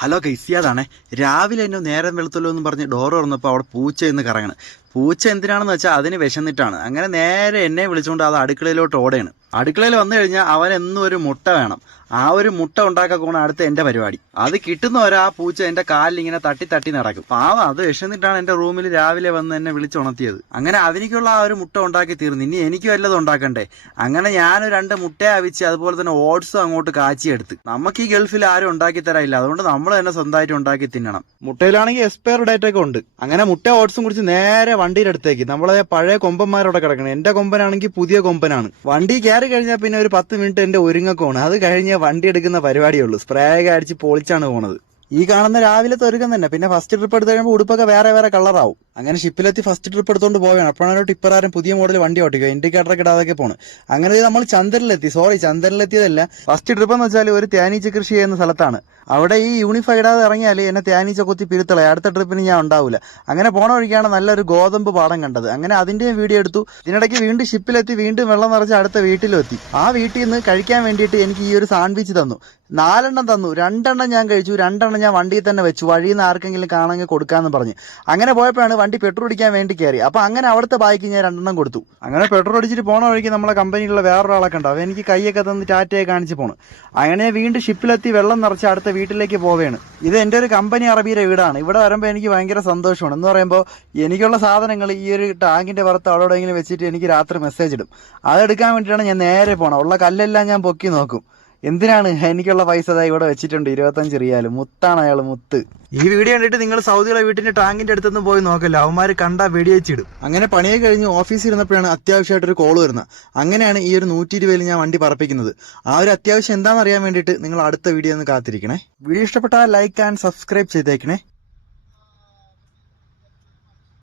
Hello ഗൈസിയാതാണേ. രാവിലെ എന്നെ നേരം വെളുത്തല്ലോ എന്ന് പറഞ്ഞ് ഡോർ തുറന്നപ്പോൾ അവിടെ പൂച്ച എന്ന് കറങ്ങണം. പൂച്ച എന്തിനാണെന്ന് വെച്ചാൽ അതിന് വിശന്നിട്ടാണ്. അങ്ങനെ നേരെ എന്നെ വിളിച്ചുകൊണ്ട് അത് അടുക്കളയിലോട്ട് ഓടയാണ്. അടുക്കളയിൽ വന്നു കഴിഞ്ഞാൽ അവൻ എന്നും ഒരു മുട്ട വേണം. ആ ഒരു മുട്ട ഉണ്ടാക്കാൻ അടുത്ത എൻ്റെ പരിപാടി. അത് കിട്ടുന്നവരെ ആ പൂച്ച എൻ്റെ കാലിൽ ഇങ്ങനെ തട്ടി തട്ടി നടക്കും. പാവം അത് വിശന്നിട്ടാണ് എൻ്റെ റൂമിൽ രാവിലെ വന്ന് എന്നെ വിളിച്ചുണർത്തിയത്. അങ്ങനെ അവനിക്കുള്ള ആ ഒരു മുട്ട ഉണ്ടാക്കി തീർന്നു. ഇനി എനിക്ക് വല്ലതും ഉണ്ടാക്കണ്ടേ. അങ്ങനെ ഞാൻ 2 മുട്ട അവിച്ച് അതുപോലെ തന്നെ ഓട്സും അങ്ങോട്ട് കാച്ചിയെടുത്ത്. നമുക്ക് ഈ ഗൾഫിൽ ആരും ഉണ്ടാക്കി തരാനില്ല, അതുകൊണ്ട് നമ്മൾ തന്നെ സ്വന്തമായിട്ട് ഉണ്ടാക്കി തിന്നണം. മുട്ടയിലാണെങ്കിൽ എക്സ്പയർ ഡേറ്റ് ഒക്കെ ഉണ്ട്. അങ്ങനെ മുട്ട ഓട്സും കുടിച്ച് നേരെ വണ്ടിയുടെ അടുത്തേക്ക്. നമ്മളെ പഴയ കൊമ്പന്മാരോടെ കിടക്കണം. എന്റെ കൊമ്പനാണെങ്കിൽ പുതിയ കൊമ്പനാണ്. വണ്ടി കയറി കഴിഞ്ഞാൽ പിന്നെ ഒരു 10 മിനിറ്റ് എന്റെ ഒരുങ്ങക്കോണ്. അത് കഴിഞ്ഞ് വണ്ടി എടുക്കുന്ന പരിപാടിയുള്ളൂ. സ്പ്രേ ഒക്കെ അടിച്ച് പൊളിച്ചാണ് പോണത്. ഈ കാണുന്ന രാവിലത്തെ ഒരുക്കം തന്നെ. പിന്നെ ഫസ്റ്റ് ട്രിപ്പ് എടുത്ത് കഴിയുമ്പോൾ ഉടുപ്പൊക്കെ വേറെ വേറെ കളറാവും. അങ്ങനെ ഷിപ്പിലെത്തി ഫസ്റ്റ് ട്രിപ്പ് എടുത്തോണ്ട് പോവുകയാണ്. അപ്പോഴാണ് ടിപ്പറാരൻ പുതിയ മോഡൽ വണ്ടി ഓട്ടിക്കുക. ഇൻഡിക്കേറ്ററൊക്കെ ഇടാതൊക്കെ പോണ്. അങ്ങനെ നമ്മൾ ചന്ദ്രനിലെത്തിയതല്ല. ഫസ്റ്റ് ട്രിപ്പ് എന്ന് വെച്ചാൽ ഒരു തേനീച്ച കൃഷി ചെയ്യുന്ന സ്ഥലത്താണ്. അവിടെ ഈ യൂണിഫോം ഇടാതെ ഇറങ്ങിയാൽ എന്നെ തേനീച്ച കൊത്തി പിരുത്തളയും. അടുത്ത ട്രിപ്പിന് ഞാൻ ഉണ്ടാവില്ല. അങ്ങനെ പോണ വഴിക്കാണ് നല്ലൊരു ഗോതമ്പ് പാടം കണ്ടത്. അങ്ങനെ അതിന്റെയും വീഡിയോ എടുത്തു. ഇതിനിടയ്ക്ക് വീണ്ടും ഷിപ്പിലെത്തി വീണ്ടും വെള്ളം നിറച്ച് അടുത്ത വീട്ടിലെത്തി. ആ വീട്ടിൽ നിന്ന് കഴിക്കാൻ വേണ്ടിയിട്ട് എനിക്ക് ഈ ഒരു സാൻഡ്വിച്ച് തന്നു. 4 എണ്ണം തന്നു. 2 എണ്ണം ഞാൻ കഴിച്ചു. 2 എണ്ണം ഞാൻ വണ്ടിയിൽ തന്നെ വെച്ചു. വഴിയിൽ നിന്ന് ആർക്കെങ്കിലും കാണാമെങ്കിൽ കൊടുക്കാന്ന് പറഞ്ഞു. അങ്ങനെ പോയപ്പോഴാണ് വണ്ടി പെട്രോൾ അടിക്കാൻ വേണ്ടി കയറി. അപ്പൊ അങ്ങനെ അവിടുത്തെ ബായിക്ക് ഞാൻ 2 എണ്ണം കൊടുത്തു. അങ്ങനെ പെട്രോൾ അടിച്ചിട്ട് പോണ വഴിക്ക് നമ്മളെ കമ്പനിയിലുള്ള വേറൊരാളൊക്കെ ഉണ്ടാവും. എനിക്ക് കൈയൊക്കെ തന്ന് ടാറ്റയെ കാണിച്ച് പോണു. അങ്ങനെ വീണ്ടും ഷിപ്പിലെത്തി വെള്ളം നിറച്ച് അടുത്ത വീട്ടിലേക്ക് പോവുകയാണ്. ഇത് എൻ്റെ ഒരു കമ്പനി അറബിയുടെ വീടാണ്. ഇവിടെ വരുമ്പോൾ എനിക്ക് ഭയങ്കര സന്തോഷമാണ്. എന്ന് പറയുമ്പോൾ എനിക്കുള്ള സാധനങ്ങൾ ഈ ഒരു ടാങ്കിന്റെ പുറത്ത് അവിടെയെങ്കിലും വെച്ചിട്ട് എനിക്ക് രാത്രി മെസ്സേജ് ഇടും. അതെടുക്കാൻ വേണ്ടിയിട്ടാണ് ഞാൻ നേരെ പോകണം. ഉള്ള കല്ലെല്ലാം ഞാൻ പൊക്കി നോക്കും. എന്തിനാണ്? എനിക്കുള്ള പൈസ ഇവിടെ വെച്ചിട്ടുണ്ട്, 25 റിയാൽ. മുത്താണ് അയാൾ, മുത്ത്. ഈ വീഡിയോ കണ്ടിട്ട് നിങ്ങൾ സൗദിയിലെ വീട്ടിന്റെ ടാങ്കിന്റെ അടുത്തൊന്നും പോയി നോക്കല്ല. അവന്മാർ കണ്ടാ വെടിവെച്ചിടും. അങ്ങനെ പണിയെ കഴിഞ്ഞ് ഓഫീസിൽ ഇരുന്നപ്പോഴാണ് അത്യാവശ്യമായിട്ടൊരു കോൾ വരുന്നത്. അങ്ങനെയാണ് ഈ ഒരു 120 ഞാൻ വണ്ടി പറപ്പിക്കുന്നത്. ആ ഒരു അത്യാവശ്യം എന്താണെന്ന് അറിയാൻ വേണ്ടിയിട്ട് നിങ്ങൾ അടുത്ത വീഡിയോ ഒന്ന് കാത്തിരിക്കണേ. വീഡിയോ ഇഷ്ടപ്പെട്ടാൽ ലൈക്ക് ആൻഡ് സബ്സ്ക്രൈബ് ചെയ്തേക്കണേ.